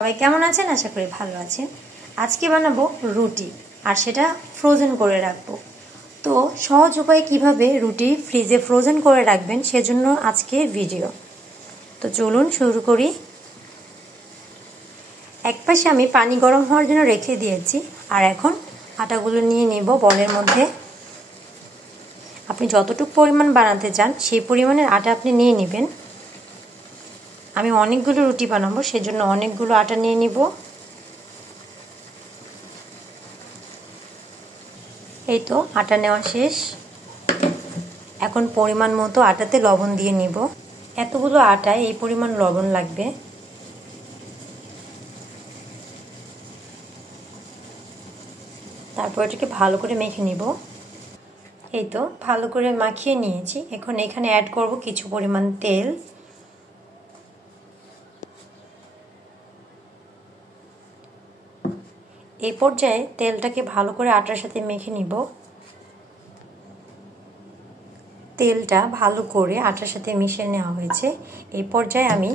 সবাই কেমন আছেন? আশা করি ভালো আছেন। আজকে বানাবো রুটি, আর সেটা ফ্রোজেন করে রাখবো। তো সহজ উপায়ে কিভাবে রুটি ফ্রিজে ফ্রোজেন করে রাখবেন সেজন্য আজকে ভিডিও। তো চলুন শুরু করি। একপাশে আমি পানি গরম হওয়ার জন্য রেখে দিয়েছি, আর এখন আটাগুলো নিয়ে নেব বলের মধ্যে। আপনি যতটুকু পরিমাণ বানাতে চান সেই পরিমাণের আটা আপনি নিয়ে নেবেন। আমি অনেকগুলো রুটি বানাবো, সেজন্য অনেকগুলো আটা নিয়ে নিব। এই তো আটা নেওয়া শেষ। এখন পরিমাণ মতো আটাতে লবণ দিয়ে নিব। এতগুলো আটায় এই পরিমাণ লবণ লাগবে। তারপর এটাকে ভালো করে মেখে নিব। এই তো ভালো করে মাখিয়ে নিয়েছি। এখন এখানে অ্যাড করব কিছু পরিমাণ তেল। এই পর্যায়ে তেলটাকে ভালো করে আটার সাথে মেখে নিব। তেলটা ভালো করে আটার সাথে মিশিয়ে নেওয়া হয়েছে। এই পর্যায়ে আমি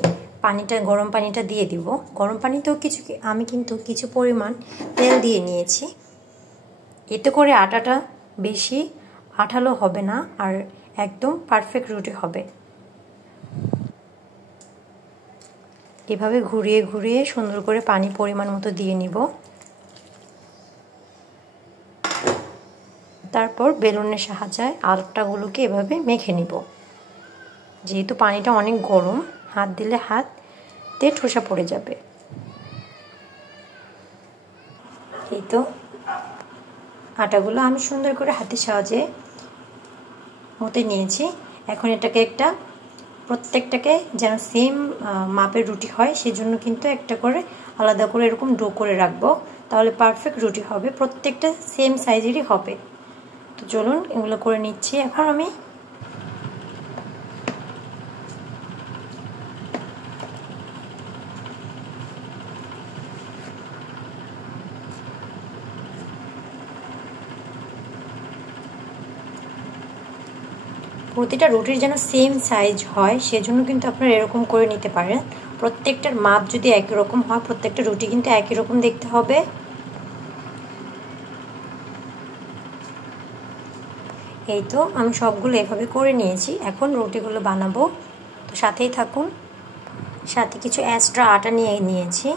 গরম পানিটা দিয়ে দিব। গরম পানিতেও আমি কিন্তু কিছু পরিমাণ তেল দিয়ে নিয়েছি। এতে করে আটাটা বেশি আঠালো হবে না, আর একদম পারফেক্ট রুটি হবে। এভাবে ঘুরিয়ে ঘুরিয়ে সুন্দর করে পানি পরিমাণ মতো দিয়ে নিব। তারপর বেলুনের সাহায্যে আটাগুলোকে এভাবে মেখে নিব। যেহেতু পানিটা অনেক গরম, হাত দিলে হাতে ঠোসা পড়ে যাবে। এই তো আটাগুলো আমি সুন্দর করে হাতের সাহায্যে মতে নিয়েছি। এখন এটাকে প্রত্যেকটাকে যেন সেম মাপের রুটি হয়, সেজন্য কিন্তু একটা করে আলাদা করে এরকম ডো করে রাখবো। তাহলে পারফেক্ট রুটি হবে, প্রত্যেকটা সেম সাইজেরই হবে। তো চলুন এগুলো করে নিচ্ছি এখন আমি। প্রতিটা রুটির যেন সেম সাইজ হয়, সেজন্য কিন্তু আপনারা এরকম করে নিতে পারেন। প্রত্যেকটার মাপ যদি একই রকম হয়, প্রত্যেকটা রুটি কিন্তু একই রকম দেখতে হবে। এই তো আমি সবগুলো এভাবে করে নিয়েছি। এখন রুটিগুলো বানাবো, তো সাথেই থাকুন। সাথে কিছু এক্সট্রা আটা নিয়েছি।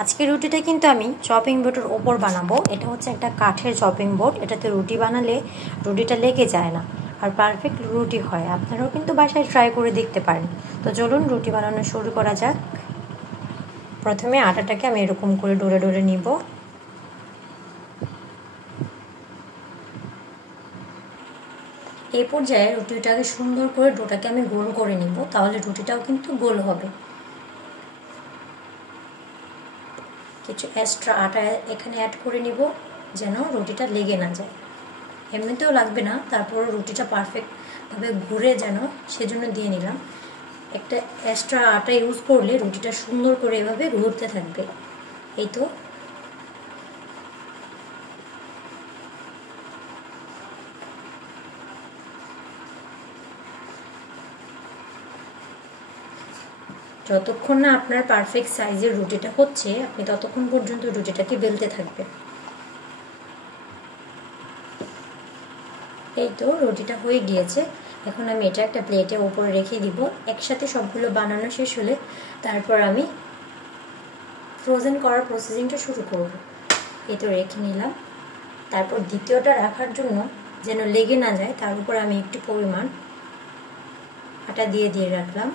আজকে রুটিটা কিন্তু আমি চপিং বোর্ডের ওপর বানাবো। এটা হচ্ছে একটা কাঠের চপিং বোর্ড। এটাতে রুটি বানালে রুটিটা লেগে যায় না, আর পারফেক্ট রুটি হয়। আপনারাও কিন্তু বাসায় ট্রাই করে দেখতে পারেন। তো চলুন রুটি বানানো শুরু করা যাক। প্রথমে আটাটাকে আমি এরকম করে ডলে ডলে নিব। এই পর্যায়ে রুটিটাকে সুন্দর করে ডোটাকে আমি গোল করে নিব, তাহলে রুটিটাও কিন্তু গোল হবে। কিছু এক্সট্রা আটা এখানে অ্যাড করে নিব, যেন রুটিটা লেগে না যায়। এমনিতেও লাগবে না, তারপর রুটিটা পারফেক্টভাবে ঘুরে যেন, সেজন্য দিয়ে নিলাম। একটা এক্সট্রা আটা ইউজ করলে রুটিটা সুন্দর করে এভাবে ঘুরতে থাকবে। এই তো যতক্ষণ না আপনার পারফেক্ট সাইজের রুটিটা হচ্ছে, আপনি ততক্ষণ পর্যন্ত রুটিটাকে বেলতে থাকবেন। এই তো রুটিটা হয়ে গিয়েছে। এখন আমি এটা একটা প্লেটের উপরে রেখে দিব। একসাথে সবগুলো বানানো শেষ হলে তারপর আমি ফ্রোজেন করার প্রসেসিংটা শুরু করব। এই তো রেখে নিলাম। তারপর দ্বিতীয়টা রাখার জন্য যেন লেগে না যায়, তার উপর আমি একটু পরিমাণ আটা দিয়ে রাখলাম।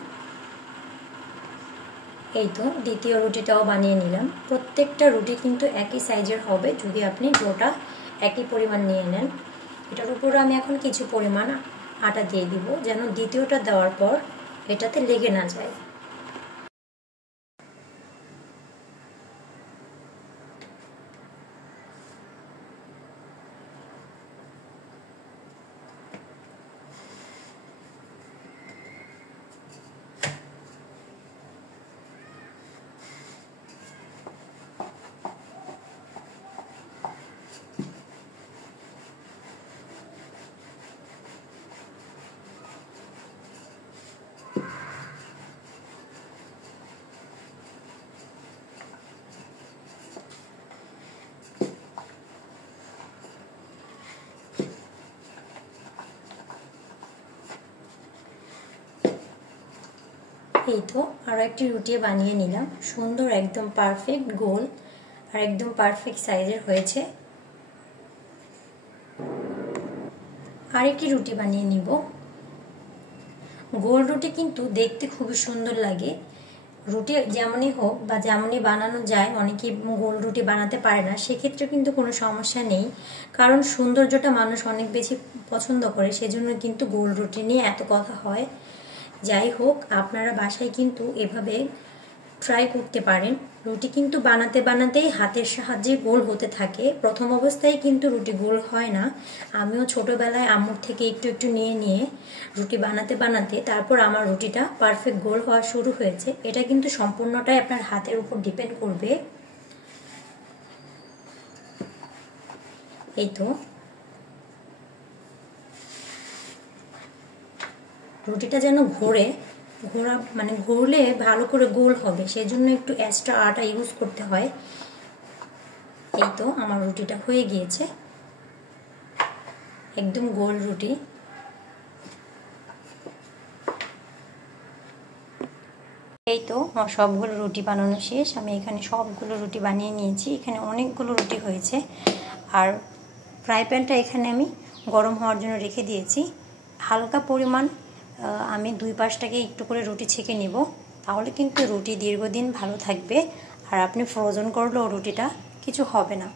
এই তো দ্বিতীয় রুটিটাও বানিয়ে নিলাম। প্রত্যেকটা রুটি কিন্তু একই সাইজের হবে যদি আপনি ডোটা একই পরিমাণ নিয়ে নেন। এটার উপর আমি এখন কিছু পরিমাণ আটা দিয়ে দিব, যেন দ্বিতীয়টা দেওয়ার পর এটাতে লেগে না যায়। এই তো আরও একটি রুটি বানিয়ে নিলাম, সুন্দর একদম পারফেক্ট গোল আর একদম পারফেক্ট সাইজের হয়েছে। আরেকটি রুটি বানিয়ে নিব। গোল রুটি কিন্তু দেখতে খুবই সুন্দর লাগে। রুটি যেমনই হোক বা যেমনই বানানো যায়, অনেকে গোল রুটি বানাতে পারে না, সেক্ষেত্রে কিন্তু কোনো সমস্যা নেই, কারণ সৌন্দর্যটা মানুষ অনেক বেশি পছন্দ করে, সেজন্য কিন্তু গোল রুটি নিয়ে এত কথা হয়। যাই হোক, আপনারা বাসায় কিন্তু এভাবে ট্রাই করতে পারেন। রুটি কিন্তু বানাতে বানাতেই হাতের সাহায্যে গোল হতে থাকে। প্রথম অবস্থায় কিন্তু রুটি গোল হয় না। আমিও ছোটবেলায় আম্মুর থেকে একটু একটু নিয়ে নিয়ে রুটি বানাতে বানাতে তারপর আমার রুটিটা পারফেক্ট গোল হওয়া শুরু হয়েছে। এটা কিন্তু সম্পূর্ণটাই আপনার হাতের উপর ডিপেন্ড করবে। এই তো রুটিটা যেন ঘুরলে ভালো করে গোল হবে, সেই জন্য একটু এক্সট্রা আটা ইউজ করতে হয়। এই তো আমার রুটিটা হয়ে গিয়েছে, একদম গোল রুটি। এই তো আমার সবগুলো রুটি বানানো শেষ। আমি এখানে সবগুলো রুটি বানিয়ে নিয়েছি। এখানে অনেকগুলো রুটি হয়েছে। আর ফ্রাই প্যানটা এখানে আমি গরম হওয়ার জন্য রেখে দিয়েছি। হালকা পরিমাণ আমি দুই পাশটাকে একটু করে রুটি ছেঁকে নিব, তাহলে কিন্তু রুটি দীর্ঘদিন ভালো থাকবে। আর আপনি ফ্রোজেন করলেও রুটিটা কিছু হবে না।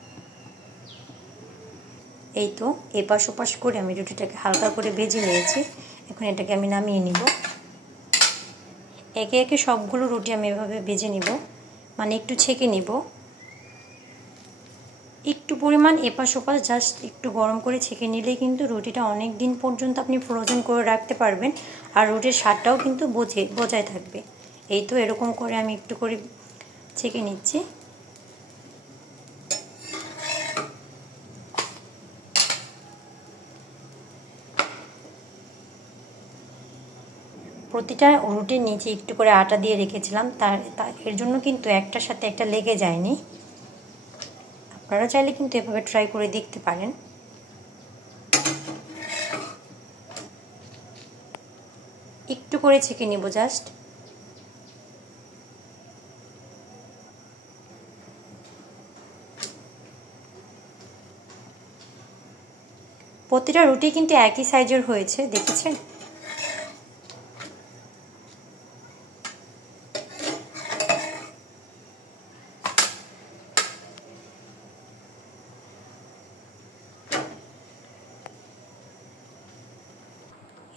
এই তো এপাশ ওপাশ করে আমি রুটিটাকে হালকা করে ভেজে নিয়েছি। এখন এটাকে আমি নামিয়ে নিব। একে একে সবগুলো রুটি আমি এভাবে ভেজে নিব, মানে একটু ছেঁকে নিব। একটু পরিমাণ এপাশ ওপাশ জাস্ট একটু গরম করে ছেঁকে নিলেই কিন্তু রুটিটা অনেক দিন পর্যন্ত আপনি ফ্রোজেন করে রাখতে পারবেন, আর রুটির স্বাদটাও কিন্তু বজায় থাকবে। এই তো এরকম করে আমি একটু করে ছেঁকে নিচ্ছি। প্রতিটা রুটির নিচে একটু করে আটা দিয়ে রেখেছিলাম, এর জন্য কিন্তু একটার সাথে একটা লেগে যায়নি। আপনারা চাইলে কিন্তু এভাবে ট্রাই করে দেখতে পারেন। একটু করে ছেঁকে নিব জাস্ট। প্রতিটা রুটি কিন্তু একই সাইজের হয়েছে, দেখেছেন?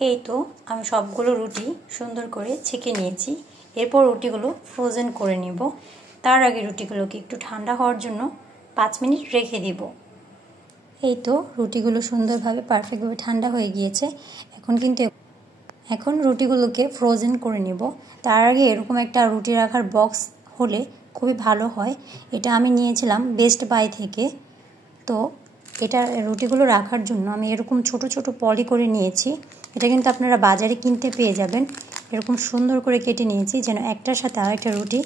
এই তো আমি সবগুলো রুটি সুন্দর করে ছেঁকে নিয়েছি। এরপর রুটিগুলো ফ্রোজেন করে নেব। তার আগে রুটিগুলোকে একটু ঠান্ডা হওয়ার জন্য 5 মিনিট রেখে দিব। এই তো রুটিগুলো সুন্দরভাবে পারফেক্টভাবে ঠান্ডা হয়ে গিয়েছে। এখন রুটিগুলোকে ফ্রোজেন করে নেব। তার আগে এরকম একটা রুটি রাখার বক্স হলে খুবই ভালো হয়। এটা আমি নিয়েছিলাম বেস্ট বাই থেকে। তো এটা রুটিগুলো রাখার জন্য আমি এরকম ছোট ছোট পলি করে নিয়েছি। এটা কিন্তু আপনারা বাজারে কিনতে পেয়ে যাবেন। এরকম সুন্দর করে কেটে নিয়েছি যেন একটার সাথে আরেকটা রুটি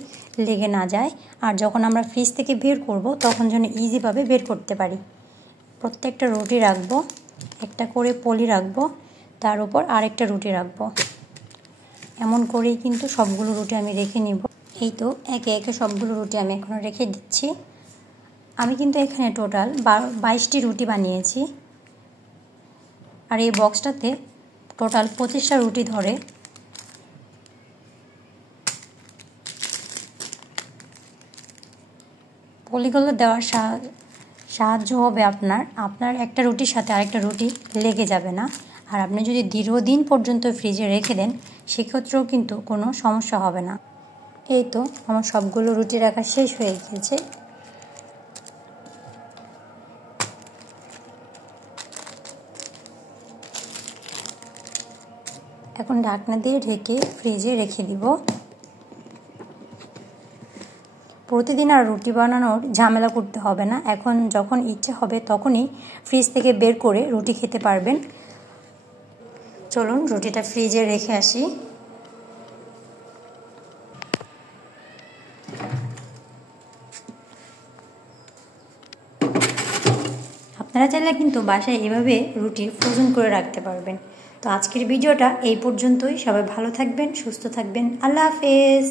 লেগে না যায়, আর যখন আমরা ফ্রিজ থেকে বের করব তখন যেন ইজিভাবে বের করতে পারি। প্রত্যেকটা রুটি রাখবো, একটা করে পলি রাখবো, তার উপর আরেকটা রুটি রাখবো। এমন করেই কিন্তু সবগুলো রুটি আমি রেখে নিব। এই তো একে একে সবগুলো রুটি আমি এখন রেখে দিচ্ছি। আমি কিন্তু এখানে টোটাল 22টি রুটি বানিয়েছি, আর এই বক্সটাতে টোটাল 25টা রুটি ধরে। পলিগুলো দেওয়ার সাহায্য হবে আপনার একটা রুটির সাথে আরেকটা রুটি লেগে যাবে না। আর আপনি যদি দীর্ঘদিন পর্যন্ত ফ্রিজে রেখে দেন সেক্ষেত্রেও কিন্তু কোনো সমস্যা হবে না। এই তো আমার সবগুলো রুটি রাখা শেষ হয়ে গিয়েছে। এখন ঢাকনা দিয়ে ঢেকে ফ্রিজে রেখে দিব। প্রতিদিন আর রুটি বানানোর ঝামেলা করতে হবে না। এখন যখন ইচ্ছে হবে তখনই ফ্রিজ থেকে বের করে রুটি খেতে পারবেন। চলুন রুটিটা ফ্রিজে রেখে আসি। আপনারা চাইলে কিন্তু বাসায় এভাবে রুটি ফ্রোজেন করে রাখতে পারবেন। তো আজকের ভিডিওটা এই পর্যন্তই। সবাই ভালো থাকবেন, সুস্থ থাকবেন। আল্লাহ হাফেজ।